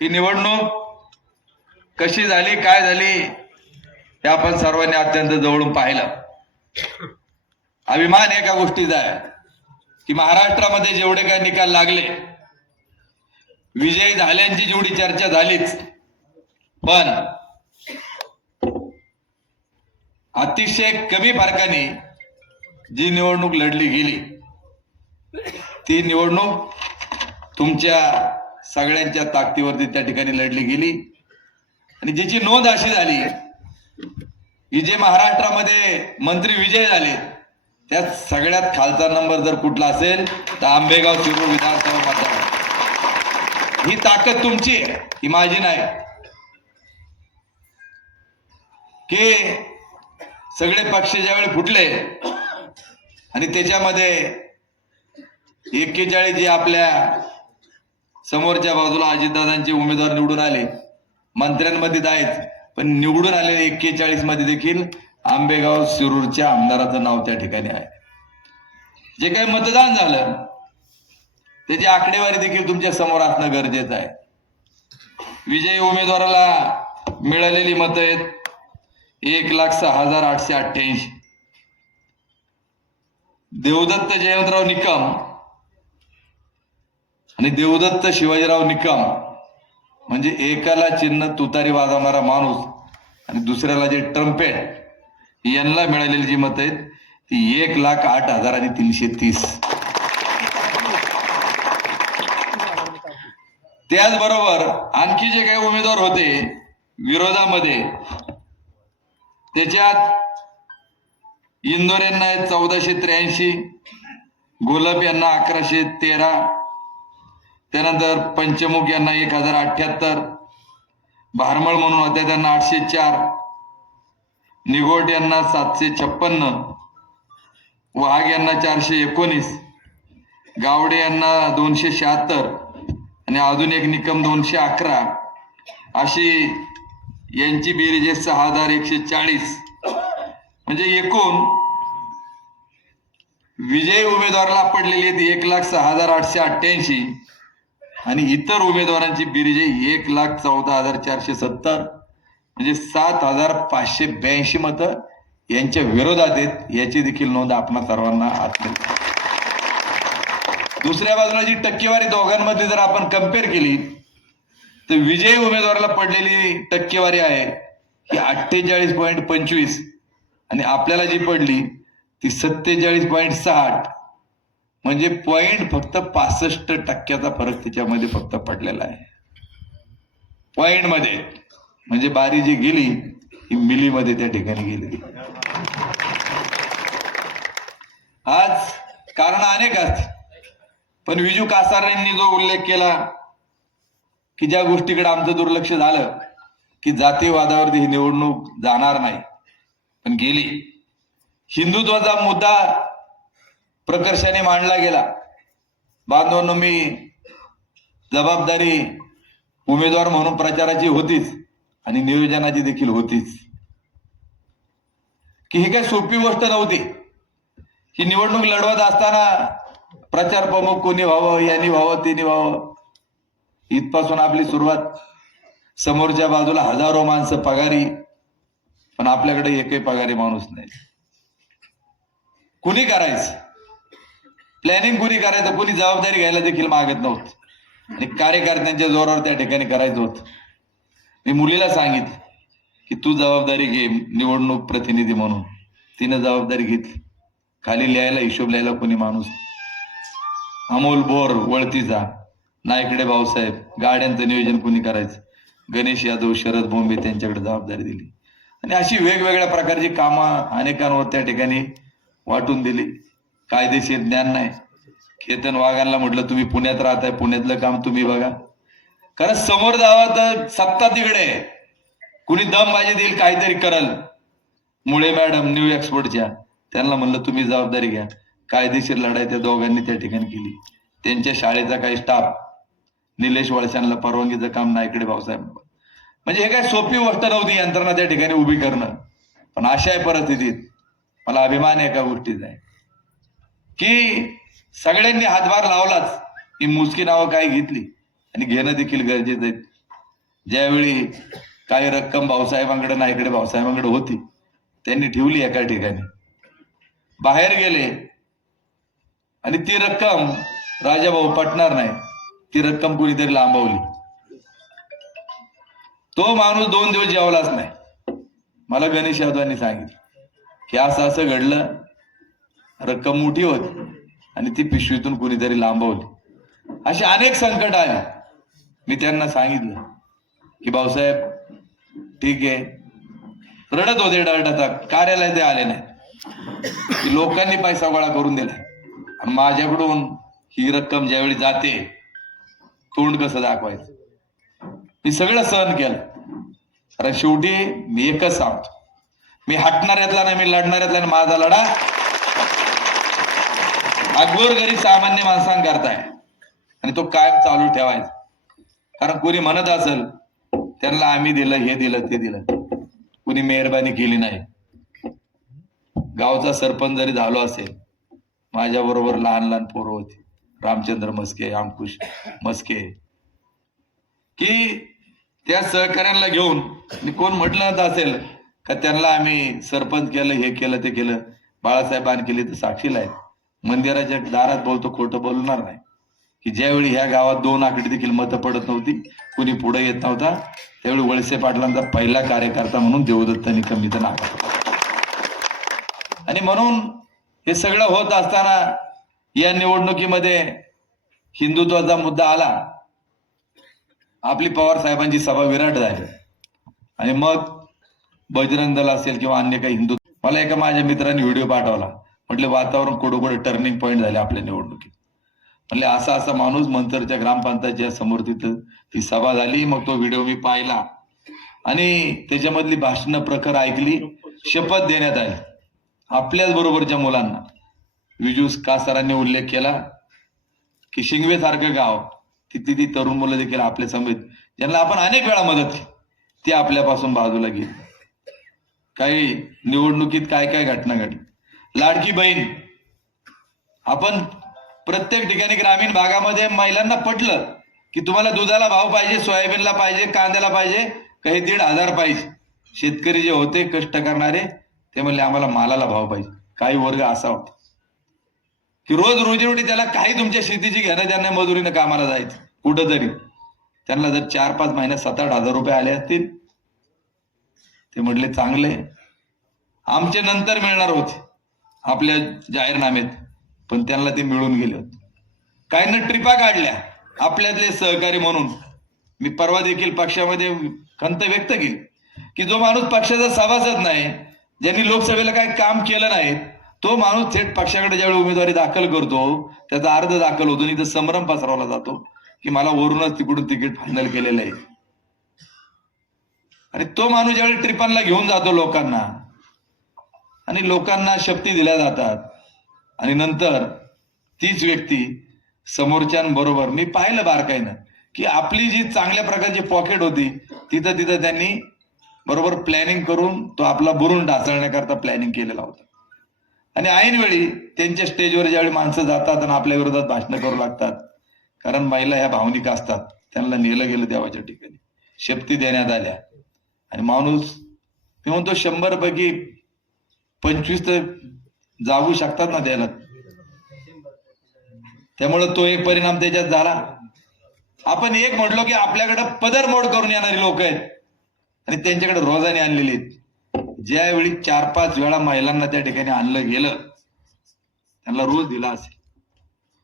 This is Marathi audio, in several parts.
ही निवडणूक कशी झाली काय झाली हे आपण सर्वांनी अत्यंत जवळून पाहिलं. अभिमान एका गोष्टीचा आहे की महाराष्ट्रामध्ये जेवढे काय निकाल लागले विजयी झाल्यांची जेवढी चर्चा झालीच पण अतिशय कमी फरकाने जी निवडणूक लढली गेली ती निवडणूक तुमच्या सगळ्यांच्या ताकदीवरती त्या ठिकाणी लढली गेली. आणि ज्याची नोंद अशी झाली की जे महाराष्ट्रामध्ये मंत्री विजय झाले त्यात सगळ्यात खालचा नंबर जर कुठला असेल तर आंबेगाव शिरूर विधानसभा मतदार. ही ताकद तुमची आहे ही माझी नाही? की सगळे पक्ष ज्यावेळी फुटले आणि त्याच्यामध्ये एक्केचाळीस जे आपल्या समोरच्या बाजूला अजितदादांचे उमेदवार निवडून आले. मंत्र्यांमध्ये आहेत पण निवडून आलेले एक्केचाळीसमध्ये देखील आंबेगाव शिरूरच्या आमदाराचं नाव त्या ठिकाणी आहे. जे काही मतदान झालं त्याची आकडेवारी देखील तुमच्यासमोर असणं गरजेचं आहे. विजयी उमेदवाराला मिळालेली मतं आहेत एक लाख सहा हजार आठशे अठ्ठ्याऐंशी. देवदत्त जयवंतराव निकम आणि देवदत्त शिवाजीराव निकम म्हणजे एकाला चिन्ह तुतारी वाजवणारा माणूस आणि दुसऱ्याला जे ट्रम्पेट यांना मिळालेली जी मत आहेत ती एक लाख आठ हजार आणि तीनशे तीस. त्याचबरोबर आणखी जे काही उमेदवार होते विरोधामध्ये त्याच्यात इंदोर यांना आहेत चौदाशे त्र्याऐंशी गोलब यांना अकराशे तेरा त्यानंतर पंचमुख यांना एक हजार अठ्याहत्तर भारमळ म्हणून होत्या त्यांना आठशे चार निगोट यांना सातशे छप्पन्न वाघ यांना चारशे एकोणीस गावडे यांना दोनशे शहात्तर आणि अजून एक निकम दोनशे अकरा. अशी यांची बेरीज आहे सहा हजार एकशे चाळीस. म्हणजे एकूण विजयी उमेदवाराला पडलेली आहेत एक लाख सहा हजार आठशे अठ्ठ्याऐंशी. आणि इतर उमेदवारांची बिरिजे एक लाख चौदा हजार चारशे सत्तर म्हणजे सात हजार पाचशे ब्याऐंशी मतं यांच्या विरोधात आहेत याची देखील नोंद आपण सर्वांना असेल दुसऱ्या बाजूला जी टक्केवारी दोघांमध्ये जर आपण कंपेअर केली तर विजयी उमेदवाराला पडलेली टक्केवारी आहे ही अठ्ठेचाळीस पॉईंट पंचवीस. आणि आपल्याला जी पडली ती सत्तेचाळीस पॉईंट साठ. म्हणजे पॉइंट फक्त पासष्ट टक्क्याचा फरक त्याच्यामध्ये फक्त पडलेला आहे. पॉइंटमध्ये. म्हणजे बारी जी गेली ही मिलीमध्ये त्या ठिकाणी गेली. आज कारण अनेक असतील. पण विजू कासारेंनी जो उल्लेख केला की ज्या गोष्टीकडे आमचं दुर्लक्ष झालं की जातीवादावरती ही निवडणूक जाणार नाही पण गेली. हिंदुत्वाचा मुद्दा प्रकर्षाने मांडला गेला. बांधवांनो मी जबाबदारी उमेदवार म्हणून प्रचाराची होतीच आणि नियोजनाची देखील होतीच. की ही काही सोपी गोष्ट नव्हती. ही निवडणूक लढवत असताना प्रचार प्रमुख कोणी व्हावं यांनी व्हावं तिने व्हावं इथपासून आपली सुरुवात समोरच्या बाजूला हजारो माणसं पगारी पण आपल्याकडे एकही पगारी माणूस नाही. कुणी करायचं? प्लॅनिंग कुणी करायचं? कुणी जबाबदारी घ्यायला देखील मागत नव्हतं. आणि कार्यकर्त्यांच्या जोरावर त्या ठिकाणी करायचं होतं. मी मुलीला सांगितलं की तू जबाबदारी घे निवडणूक प्रतिनिधी म्हणून. तिनं जबाबदारी घेतली. खाली लिहायला हिशोब लिहायला कोणी माणूस अमोल बोर वळतीचा. नायकडे भाऊसाहेब. गाड्यांचं नियोजन कोणी करायचं? गणेश यादव शरद बोंबे त्यांच्याकडे जबाबदारी दिली. आणि अशी वेगवेगळ्या प्रकारची कामं अनेकांवर त्या ठिकाणी वाटून दिली. कायदेशीर ज्ञान नाही. केतन वाघांना म्हटलं तुम्ही पुण्यात राहताय पुण्यातलं काम तुम्ही बघा. कारण समोर जावा तर सत्ता तिकडे कुणी कुणी दमबाजी देईल काहीतरी करल. मुळे मॅडम न्यू एक्सपोर्टच्या त्यांना म्हणलं तुम्ही जबाबदारी घ्या. कायदेशीर लढाई त्या दोघांनी त्या ठिकाणी केली. त्यांच्या शाळेचा काही स्टाफ निलेश वळशांना परवानगीचं काम नायकडे भाऊसाहेब. म्हणजे हे काय सोपी गोष्ट नव्हती यंत्रणा त्या ठिकाणी उभी करणं. पण अशा परिस्थितीत. मला अभिमान आहे एका गोष्टीचा. आहे की सगळ्यांनी हातभार लावलाच. ही मुसकी नावं काय घेतली? आणि घेणं देखील गरजेचं आहे. ज्यावेळी काही रक्कम भाऊसाहेबांकडे ना इकडे भाऊसाहेबांकडे होती त्यांनी ठेवली एका ठिकाणी. बाहेर गेले. आणि ती रक्कम राजा भाऊ पटणार नाही. ती रक्कम कुणीतरी लांबवली. तो माणूस दोन दिवस जेवलाच नाही. मला गणेश यादवांनी सांगितलं की असं असं घडलं रक्कम मोठी होती. आणि ती पिशवीतून कुणीतरी लांबवली. अशी अनेक संकट आहेत. मी त्यांना सांगितलं की भाऊसाहेब ठीक आहे. रडत होते डरडता कार्यालय ते आले नाही लोकांनी पैसा गोळा करून दिला. आणि माझ्याकडून ही रक्कम ज्यावेळी जाते तोंड कसं दाखवायचं? मी सगळं सहन केलं. कारण शेवटी मी एकच सांगतो. मी हटणाऱ्यातला नाही मी लढणाऱ्यातला नाही. माझा लढा गरीब सामान्य माणसांकरताय. आणि तो कायम चालू ठेवायचा. कारण कोणी म्हणत असेल त्यांना आम्ही दिलं हे दिलं ते दिलं. कुणी मेहरबानी केली नाही. गावचा सरपंच जरी झालो असेल माझ्या बरोबर लहान लहान पोरं होती. रामचंद्र मस्के अंकुश मस्के की त्या सहकार्यांना घेऊन कोण म्हटलं असेल का त्यांना आम्ही सरपंच केलं हे केलं ते केलं. बाळासाहेबांनी केली तर साक्षीला आहे मंदिराच्या दारात बोलतो खोटं बोलणार नाही. की ज्यावेळी ह्या गावात दोन आकडे देखील मतं पडत नव्हती कुणी पुढे येत नव्हता त्यावेळी वळसे पाटलांचा पहिला कार्यकर्ता म्हणून देवदत्तांनी कमीत इथं आणि म्हणून हे सगळं होत असताना या निवडणुकीमध्ये हिंदुत्वाचा मुद्दा आला. आपली पवार साहेबांची सभा विराट झाली. आणि मग बजरंग दल असेल किंवा अन्य काही हिंदू मला एका माझ्या मित्राने व्हिडिओ पाठवला. म्हटले वातावरण कुठं टर्निंग पॉईंट झाले आपल्या निवडणुकीत. म्हणले असा असा माणूस मंतरच्या ग्रामपंचायतच्या समोर तिथं ती सभा झाली मग तो व्हिडिओ मी पाहिला. आणि त्याच्यामधली भाषणं प्रखर ऐकली शपथ देण्यात आली. आपल्याच बरोबरच्या मुलांना. विजूस का सरांनी उल्लेख केला की शिंगवे सारखं गाव तिथली ती तरुण मुलं देखील आपल्या समेत ज्यांना आपण अनेक वेळा मदत केली ती आपल्यापासून बाजूला गेली. काही निवडणुकीत काय काय घटना घडली लाडकी बहीण. आपण प्रत्येक ठिकाणी ग्रामीण भागामध्ये महिलांना पटलं की तुम्हाला दुधाला भाव पाहिजे सोयाबीनला पाहिजे कांद्याला पाहिजे काही दीड हजार पाहिजे. शेतकरी जे होते कष्ट करणारे ते म्हणले आम्हाला मालाला भाव पाहिजे. काही वर्ग असा होता. की रोज रोजीरोटी त्याला काही तुमच्या शेतीची घेणं त्यांना मजुरीनं कामाला जायचं. कुठं तरी त्यांना जर चार पाच महिन्यात सात आठ हजार रुपये आले असतील ते म्हटले चांगले. आमचे नंतर मिळणार होते. आपल्या जाहीरनाम्यात पण त्यांना ते मिळून गेले होते. काही ना ट्रिपा काढल्या आपल्यातले सहकारी म्हणून. मी परवा देखील पक्षामध्ये खंत व्यक्त केली की जो माणूस पक्षाचा सभासद नाही ज्यांनी लोकसभेला काही काम केलं नाही तो माणूस थेट पक्षाकडे ज्यावेळी उमेदवारी दाखल करतो त्याचा अर्ज दाखल होतो आणि इथं संभ्रम पसरवला जातो की मला वरूनच तिकडून तिकीट फायनल केलेलं आहे. आणि तो माणूस ज्यावेळी ट्रिपांना घेऊन जातो लोकांना आणि लोकांना शक्ती दिल्या जातात. आणि नंतर तीच व्यक्ती समोरच्यांबरोबर मी पाहिलं बारकाईनं की आपली जी चांगल्या प्रकारची पॉकेट होती तिथं तिथं त्यांनी बरोबर प्लॅनिंग करून तो आपला बुरून ढासळण्याकरता प्लॅनिंग केलेला होता. आणि ऐनवेळी त्यांच्या स्टेजवर ज्यावेळी माणसं जातात आणि आपल्या विरोधात भाषणं करू लागतात कारण महिला ह्या भावनिक असतात त्यांना नेलं गेलं देवाच्या ठिकाणी. शक्ती देण्यात आल्या. आणि माणूस मी म्हणतो शंभर पैकी पंचवीस तर जागू शकतात ना त्याला. त्यामुळे तो एक परिणाम त्याच्यात झाला. आपण एक म्हटलो की आपल्याकडे पदर मोड करून येणारी लोक आहेत. आणि त्यांच्याकडे रोजाने आणलेली आहेत. ज्यावेळी चार पाच वेळा महिलांना त्या ठिकाणी आणलं गेलं त्यांना रोज दिला असेल.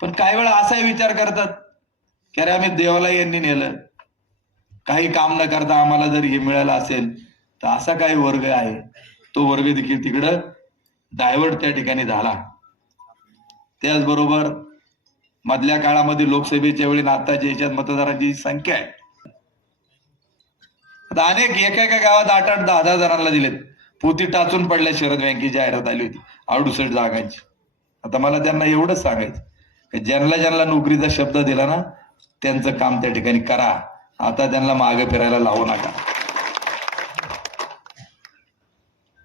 पण काही वेळा असाही विचार करतात की अरे आम्ही देवाला यांनी नेलं. काही काम न करता आम्हाला जर हे मिळालं असेल तर असा काही वर्ग आहे. तो वर्ग देखील तिकडं डायव्हर्ट त्या ठिकाणी झाला. त्याचबरोबर मधल्या काळामध्ये लोकसभेच्या वेळी आताच्या याच्यात मतदारांची संख्या आहे. आता अनेक एका एका गावात आठ आठ दहा दहा जणांना दिलेत. पोती टाचून पडल्या शरद बँकेची जाहिरात आली होती. अडुसष्ट जागांची. आता मला त्यांना एवढंच सांगायचं ज्यांना ज्यांना नोकरीचा शब्द दिला ना त्यांचं काम त्या ठिकाणी करा. आता त्यांना मागे फिरायला लावू नका.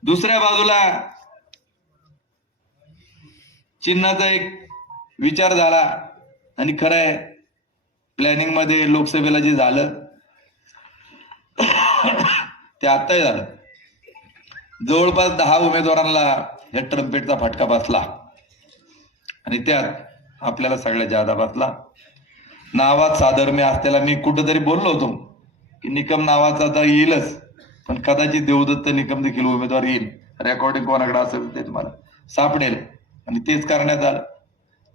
दुसऱ्या बाजूला चिन्हाचा एक विचार झाला. आणि खरंय प्लॅनिंगमध्ये लोकसभेला जे झालं ते आत्ताही झालं. जवळपास दहा उमेदवारांना या ट्रम्पेटचा फटका बसला. आणि त्यात आपल्याला सगळ्यात जादा बसला. नावात साधर्म्य असलेला मी कुठंतरी बोललो होतो. की निकम नावाचा आता येईलच. पण कदाचित देवदत्त निकम देखील उमेदवार येईल. रेकॉर्डिंग कोणाकडे असेल ते तुम्हाला सापडेल. आणि तेच करण्यात आलं.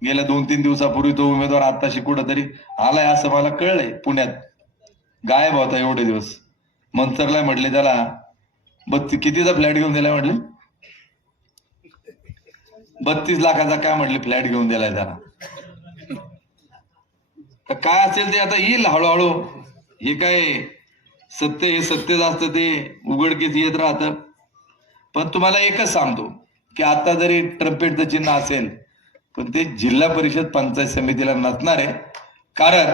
गेल्या दोन तीन दिवसापूर्वी तो उमेदवार आत्ताशी कुठंतरी आलाय असं मला कळलंय पुण्यात. गायब होता एवढे दिवस. मंचरला म्हटले त्याला बत्ती कितीचा फ्लॅट घेऊन दिलाय म्हटले? बत्तीस लाखाचा काय म्हटले फ्लॅट घेऊन दिलाय त्याला? तर काय असेल ते आता येईल हळूहळू. हे काय सत्य हे सत्यच असतं ते उघडकीस येत राहतं. पण तुम्हाला एकच सांगतो की आता जरी ट्रम्पेटचं चिन्ह असेल पण ते जिल्हा परिषद पंचायत समितीला नसणार आहे. कारण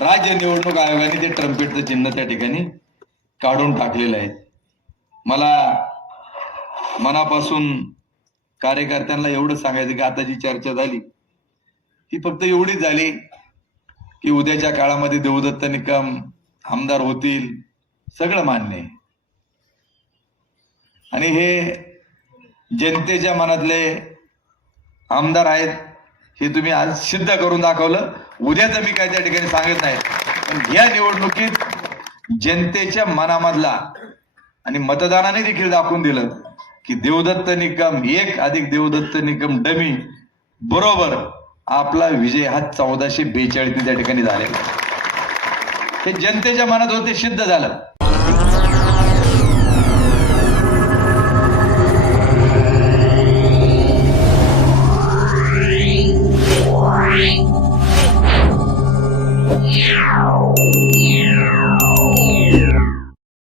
राज्य निवडणूक आयोगाने ते ट्रम्पेटचं चिन्ह त्या ठिकाणी काढून टाकलेलं आहे. मला मनापासून कार्यकर्त्यांना एवढं सांगायचं की आता जी चर्चा झाली ती फक्त एवढीच झाली की उद्याच्या काळामध्ये देवदत्त निकम आमदार होतील सगळं मान्य आहे. आणि हे जनतेच्या मनातले आमदार आहेत हे तुम्ही आज सिद्ध करून दाखवलं. उद्याचं मी काय त्या ठिकाणी सांगत नाही. पण या निवडणुकीत जनतेच्या मनामधला आणि मतदानाने देखील दाखवून दिलं की देवदत्त निकम एक अधिक देवदत्त निकम डमी बरोबर आपला विजय हा चौदाशे बेचाळीस त्या ठिकाणी झालेला हे जनतेच्या मनात होते सिद्ध झालं. Yeah.